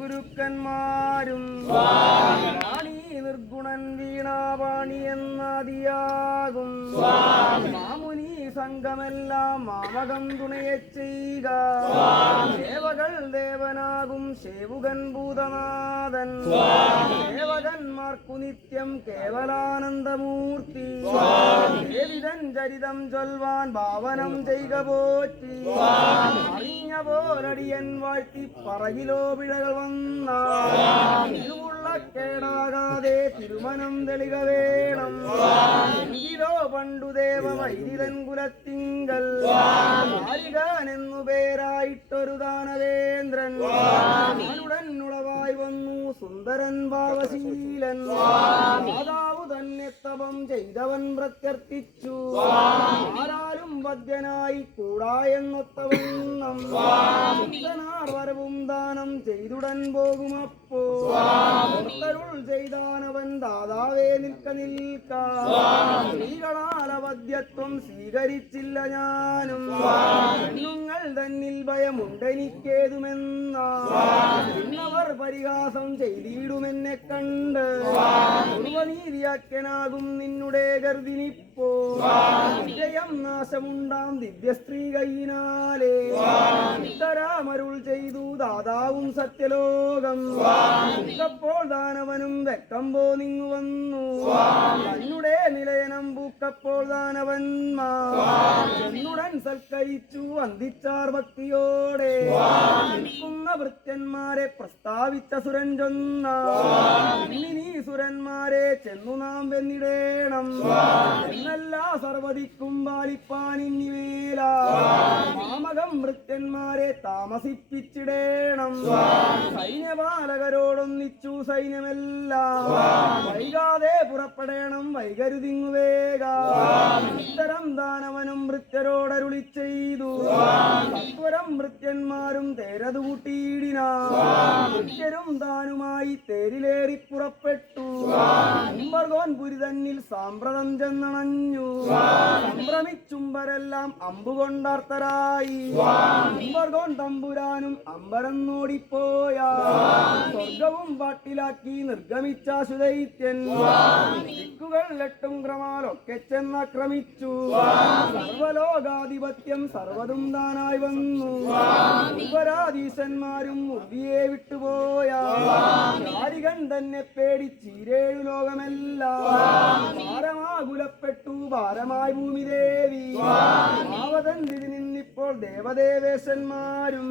ഗുരുക്കന്മാരും വാണി നിർഗുണൻ വീണാവാണി എന്നാദിയാകും മാമുനി സംഘമെല്ലാം മാമകം തുണയെ ചെയ്യുക സേവകൾ ദേവനാകും സേവുകൻ ഭൂതനാഥൻ സേവകന്മാർക്കു നിത്യം കേവലാനന്ദമൂർത്തി ദേവിതൻ ചരിതം ചൊൽവാൻ ഭാവനം ചെയ്ക പോറ്റി അറിഞ്ഞ പോലടിയൻ വാഴ്ത്തി പറകിലോ പിഴകൾ വന്ന കേടാകാതെ തിരുമനം തെളിക വേണം എങ്കിലോ പണ്ടു ദേവ വൈദികൻ കുലത്തിങ്കൽ കാലികാൻ എന്നു പേരായിട്ടൊരു ദാനവേന്ദ്രൻ ഉടനുളവായി വന്നു സുന്ദരൻ ഭാവശീലൻ മാതാവു തന്നെ തപം ചെയ്തവൻ പ്രത്യർത്ഥിച്ചു ആരാലും വദ്യനായി കൂടായെന്നൊത്തവണ്ണം വരവും ദാനം ചെയ്തുടൻ പോകുമപ്പോ ഭക്തരുൾ ചെയ്താനവൻ ദാതാവേ നിൽക്ക സ്ത്രീകളാലവദ്യത്വം സ്വീകരിച്ചില്ല ഞാനും പെണ്ണുങ്ങൾ തന്നിൽ ഭയമുണ്ടെനിക്കേതുമെന്നവർ പരിഹാസം ചെയ്തിടുമെന്നെ കണ്ട് പൂർവനീതിയാക്കനാകും നിന്നുടെ ഗർദിനിപ്പോ വിജയം നാശമുണ്ടാം ദിവ്യസ്ത്രീ കൈയിനാലേ ഇത്തരാമരുൾ ചെയ്തു ദാതാവും സത്യലോകം പൂക്കപ്പോൾ ദാനവനും വെക്കമ്പോ നിങ്ങു വന്നു തന്നുടെ നിലയനം പൂക്കപ്പോൾ ദാനവന്മാരുടൻ സൽക്കരിച്ചു വന്ദിച്ചാർ ഭക്തിയോടെ നിൽക്കുന്ന ഭൃത്യന്മാരെ പ്രസ്താവിച്ച സുരൻ ചൊന്ന നീ സുരന്മാരെ ചെന്നു നാം വെന്നിടേണം എന്നല്ല സർവദിക്കും പാലിപ്പാനിന്നിവേല മാമകം ഭൃത്യന്മാരെ താമസിപ്പിച്ചിടേണം സൈന്യപാലകരോടൊന്നിച്ചു സൈന്യമെല്ലാം വൈകാതെ പുറപ്പെടേണം വൈകരുതിങ്ങു വേഗ ഇത്തരം ദാനവനും ഭൃത്യരോടരുളി ചെയ്തു സത്വരം ഭൃത്യന്മാരും തേരതു കൂട്ടിയിടിന ഭൃത്യരും താനുമായി തേരിലേറി പുറപ്പെട്ടു പുരി തന്നിൽ സാമ്പ്രതം ചെന്നണഞ്ഞു സംഭ്രമിച്ചുംബരെല്ലാം അമ്പുകൊണ്ടാർത്തരായി തമ്പുരാനും അമ്പരന്നോടിപ്പോയ സ്വർഗവും പാട്ടിലാക്കി നിർഗമിച്ചാശുദൈത്യൻ ദിക്കുകൾ എട്ടും ക്രമാലൊക്കെ ചെന്നാക്രമിച്ചു സർവലോകാധിപത്യം സർവതും താനായി വന്നു ഉപരാധീശന്മാരും മുർവിയെ വിട്ടുപോയ കാരികൻ തന്നെ പേടിച്ചീരേഴു ലോകമെല്ലാം ഭാരമാകുലപ്പെട്ടു ഭാരമായി ഭൂമിദേവി ഭാവതന്തിരി നിന്നിപ്പോൾ ദേവദേവേശന്മാരും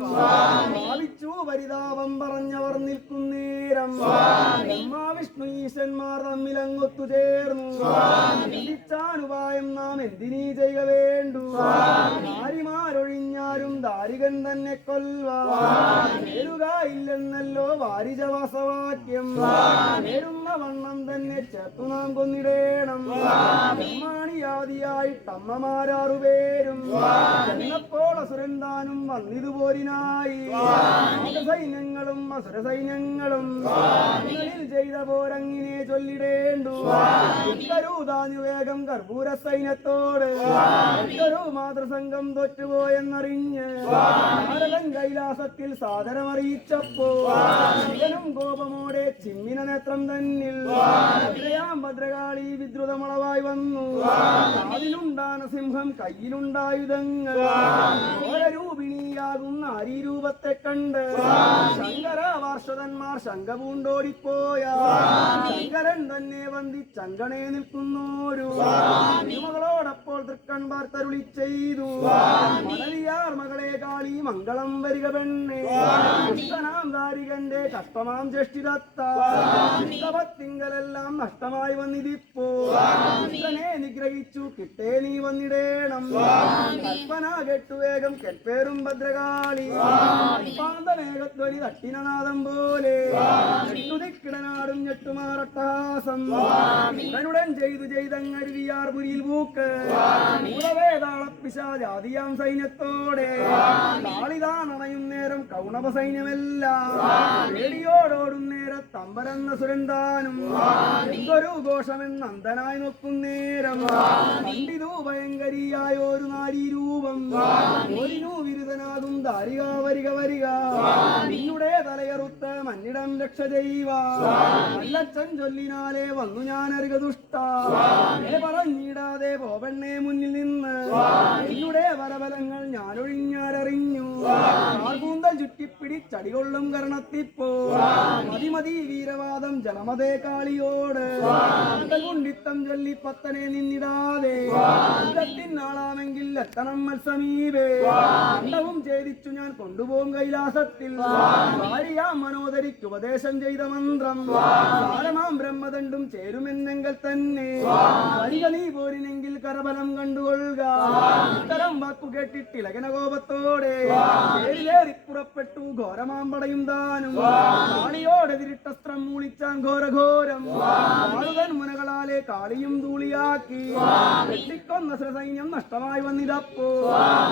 ഭാവിച്ചു പരിതാപം പറഞ്ഞവർ നിൽക്കുന്നേരം ബ്രഹ്മാവിഷ്ണു ഈശന്മാർ തമ്മിലങ്ങൊത്തു ചേർന്നു ചിന്തിച്ചാനുപായം നാം എന്തിനീ ചെയ്യുക വേണ്ടു നാരിമാരൊഴിഞ്ഞാലും ദാരികൻ തന്നെ കൊല്ലുക ഇല്ലെന്നല്ലോ വാരിജവാസവാക്യം നേരുന്ന വണ്ണം തന്നെ ചേർത്തു നാം കൊന്നിടേണം ബ്രഹ്മാണിയാദിയായിട്ടമ്മമാരാറുപേരും എന്നപ്പോൾ അസുരൻ താനും വന്നിതുപോരിനായി സൈന്യങ്ങളും അസുര സൈന്യങ്ങളും ചെയ്ത പോരങ്ങിനെ ചൊല്ലിടേണ്ടു താഞ്ഞു വേഗം കർപ്പൂര സൈന്യത്തോട് മാതൃസംഘം തോറ്റുപോയെന്നറിഞ്ഞ് ഭാരതൻ കൈലാസത്തിൽ സാദരമറിയിച്ചപ്പോ ശിവനും കോപമോടെ ചിമ്മിന നേത്രം തന്നിൽ ഭദ്രകാളി വിദ്രുതമളവായി വന്നു കാതിലുണ്ടാന സിംഹം കയ്യിലുണ്ടായുധങ്ങൾ രൂപിണിയാകും നാരീരൂപത്തെ കണ്ട് ശങ്കര വാർഷതന്മാർ ശങ്കപൂണ്ടോടിപ്പോയ ശങ്കരൻ തന്നെ വന്ദിച്ചങ്കണേ നിൽക്കുന്നോരു മകളോടപ്പോൾ തൃക്കൺ വാർത്തരുളി ചെയ്തു മണലിയാർ മകളെ കാളി മംഗളം വരിക പെണ്ണേ കൃഷ്ണനാം ദാരികന്റെ കഷ്ടമാം ജ്യേഷ്ഠിതത്തിങ്കലെല്ലാം നഷ്ടമായി വന്നിരിപ്പോ കൃഷ്ണനെ നിഗ്രഹിച്ചു കിട്ടേ നീ വന്നിടേണം കൽപ്പന കെട്ടു വേഗം കെൽപ്പേറും ഭദ്രകാളി പാന്തമേഘധ്വനി തട്ടിനനാദം പോലെ ഞെട്ടുതിക്കിടനാടും ഞെട്ടുമാറട്ടഹാസം ഉടനുടൻ ചെയ്തങ്ങരുവിയാർ പുരിയിൽ പൂക്ക് മൂലവേതാളപ്പിശാജാതിയാം സൈന്യത്തോടെ താളിതാണണയും നേരം കൗണവ സൈന്യമെല്ലാം പേടിയോടോടും നേരത്തമ്പരന്ന സുരന്താനും എന്തൊരു ഘോഷമെന്ന് അന്ധനായി നോക്കും നേരം കണ്ടിതു ഭയങ്കരിയായ ഒരു നാരീരൂപം ഒരു വിരുദ ദുരിതനാകും ദാരിക വരിക വരിക നിന്നുടെ തലയറുത്ത് മന്നിടം രക്ഷ ചെയ്യുക നല്ലച്ഛൻ ചൊല്ലിനാലേ വന്നു ഞാൻ അറിക ദുഷ്ട പറഞ്ഞിടാതെ പോവണ്ണെ മുന്നിൽ നിന്ന് എന്നുടെ വരബലങ്ങൾ ഞാനൊഴിഞ്ഞാരറിഞ്ഞു കൂന്തൽ ചുറ്റിപ്പിടിച്ചടികൊള്ളും കരണത്തിപ്പോ മതിമതി വീരവാദം ജലമതേ കാളിയോട് കുണ്ടിത്തം ചൊല്ലി പത്തനെ നിന്നിടാതെ ാളാമെങ്കിൽ എത്തണം മത്സമീപേ അണ്ടവും ഛേദിച്ചു ഞാൻ കൊണ്ടുപോകും കൈലാസത്തിൽ ഭാര്യ മനോദരിക്ക് ഉപദേശം ചെയ്ത മന്ത്രം സാരമാം ബ്രഹ്മദണ്ഡും ചേരുമെന്നെങ്കിൽ തന്നെ വരിക നീ പോരിനെങ്കിൽ കരബലം കണ്ടുകൊള്ളുക ഇത്തരം വാക്കു കേട്ടിട്ട് ഇളകന കോപത്തോടെ ചേരിലേറി പുറപ്പെട്ടു ഘോരമാം പടയും താനും കാളിയോടെതിരിട്ടസ്ത്രം മൂളിച്ചാൻ ഘോരഘോരം ആളുതൻ മുനകളാലെ കാളിയും ധൂളിയാക്കി വെട്ടിക്കൊന്ന സൈന്യം നഷ്ടമായി വന്നിതപ്പോ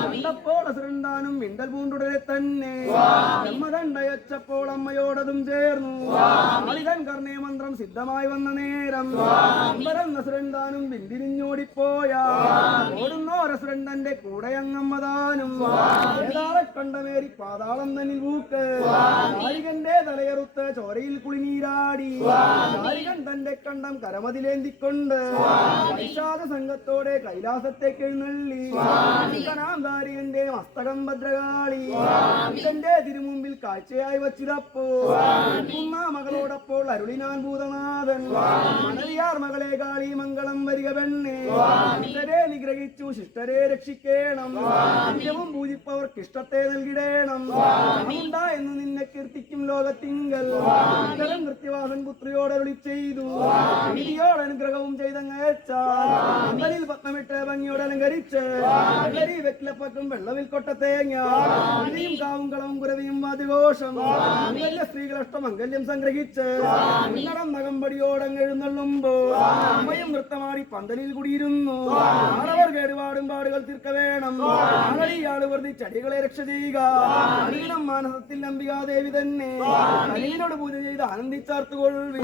കണ്ടപ്പോൾ അസുരണ്ടാനും വിണ്ടൽ പൂണ്ടുടരെ തന്നെ ബ്രഹ്മദണ്ഡയച്ചപ്പോൾ അമ്മയോടതും ചേർന്നു കാളിതൻ കർണേ മന്ത്രം സിദ്ധമായി വന്ന നേരം അമ്പരന്ന സുരണ്ടാനും പിന്തിരിഞ്ഞോടിപ്പോയ ഓടുന്നോരസുരണ്ടന്റെ കൂടെ അങ്ങമ്മതാനും ഏതാളെ കണ്ടമേരി പാതാളം തന്നിൽ പൂക്ക് കാളികന്റെ തലയറുത്ത് ചോരയിൽ കുളിനീരാടി കാളികൻ തന്റെ കണ്ടം കരമതിലേന്തിക്കൊണ്ട് വൈശാഖ സംഘത്തോടെ കൈലാസത്തേക്ക് എഴുന്നള്ളി കാരികന്റെ മസ്തകം ഭദ്രകാളി ഇതന്റെ തിരുമുമ്പിൽ കാഴ്ചയായി വച്ചിതപ്പോ മകളോടപ്പോൾ അരുളിനാൻ ഭൂതനാഥൻ മനവിയാർ മകളെ കാളി മംഗളം വരിക പെണ്ണെ ശിഷ്ടരെ നിഗ്രഹിച്ചു ശിഷ്ടരെ രക്ഷിക്കേണം നിത്യവും പൂജിപ്പവർക്ക് ഇഷ്ടത്തെ നൽകിടേണം ഉണ്ടാ എന്ന് നിന്നെ കീർത്തിക്കും ലോകത്തിങ്കൽ ഇത്തരം കൃത്യവാസൻ പുത്രിയോട് അരുളി ചെയ്തു നീതിയോട് അനുഗ്രഹവും ചെയ്തങ്ങേച്ചാൽ പത്മമിട്ട് ഭംഗിയോട് അലങ്കരിച്ച് വെറ്റിലപ്പക്കും വെള്ളവിൽ കൊട്ടത്തേങ്ങ കാവും കളവും കുരവിയും വാദ്യഘോഷം മംഗല്യ സ്ത്രീകളഷ്ട മംഗല്യം സംഗ്രഹിച്ച് ഉന്നടം നകമ്പടിയോടങ്ങ് എഴുന്നള്ളുമ്പോ അമ്മയും നൃത്തമാടി പന്തലിൽ കുടിയിരുന്നു ആടവർ കേടുപാടും പാടുകൾ തീർക്ക വേണം ആളടിയാട് വർദ്ധിച്ചടികളെ രക്ഷ ചെയ്യുക അനുദിനം മാനസത്തിൽ അംബികാദേവി തന്നെ അലിവിനോട് പൂജ ചെയ്ത് ആനന്ദിച്ചാർത്തുകൊള്ളി